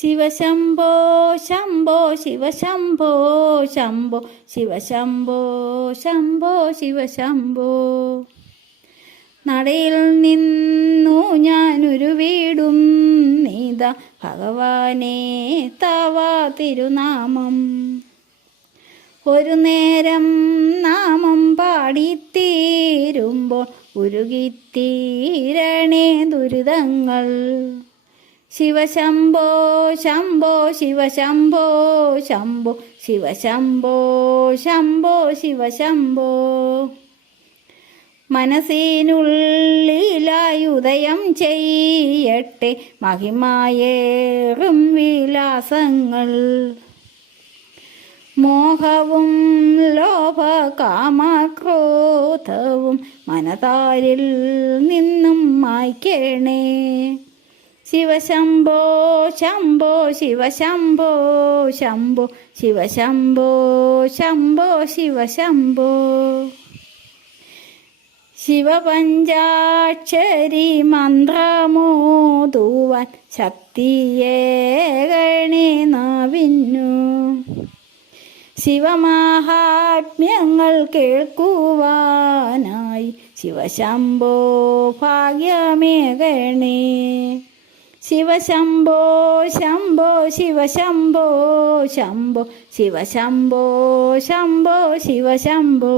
ശിവശംഭോ ശംഭോ ശിവശംഭോ ശംഭോ ശിവശംഭോ ശംഭോ ശിവശംഭോ. നടയിൽ നിന്നു ഞാനൊരു വീടും നീത ഭഗവാനെ തവ തിരുനാമം. ഒരു നേരം നാമം പാടിത്തീരുമ്പോൾ ഉരുകിത്തീരണേ ദുരിതങ്ങൾ. ശിവശംഭോ ശംഭോ ശിവശംഭോ ശംഭോ ശിവശംഭോ ശംഭോ ശിവശംഭോ. മനസ്സിനുള്ളിലായി ഉദയം ചെയ്യട്ടെ മഹിമായേറും വിലാസങ്ങൾ. മോഹവും ലോഭ കാമക്രോധവും മനതാരിൽ നിന്നും മായ്ക്കണേ. ശിവശംഭോ ശംഭോ ശിവശംഭോ ശംഭോ ശിവശംഭോ ശംഭോ ശിവശംഭോ. ശിവപഞ്ചാക്ഷരി മന്ത്രമോതുവാൻ ശക്തിയേകണേ നാവിന്നു. ശിവമാഹാത്മ്യങ്ങൾ കേൾക്കുവാനായി ശിവശംഭോ ഭാഗ്യമേകണേ ശിവശംഭോ ശംഭോ ശിവശംഭോ ശംഭോ ശിവശംഭോ ശംഭോ ശിവശംഭോ.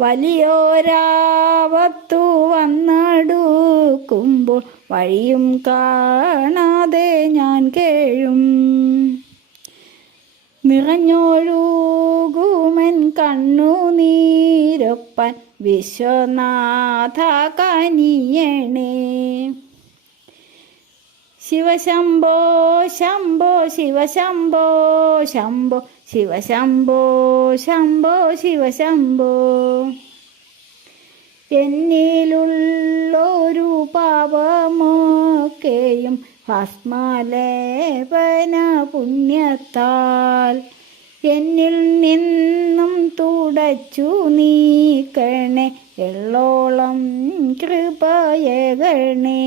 വലിയോരാവത്തു വന്നടുക്കുമ്പോൾ വഴിയും കാണാതെ ഞാൻ കേഴും. നിറഞ്ഞൊഴുകുമൻ കണ്ണുനീരൊപ്പൻ വിശ്വനാഥ കനിയണേ. ശിവശംഭോ ശംഭോ ശിവശംഭോ ശംഭോ ശിവശംഭോ ശംഭോ ശിവശംഭോ. എന്നിലുള്ളൊരു പാപമൊക്കെയും ഭസ്മലേപന പുണ്യത്താൽ എന്നിൽ നിന്നും തുടച്ചു നീക്കണേ എള്ളോളം കൃപയകണേ.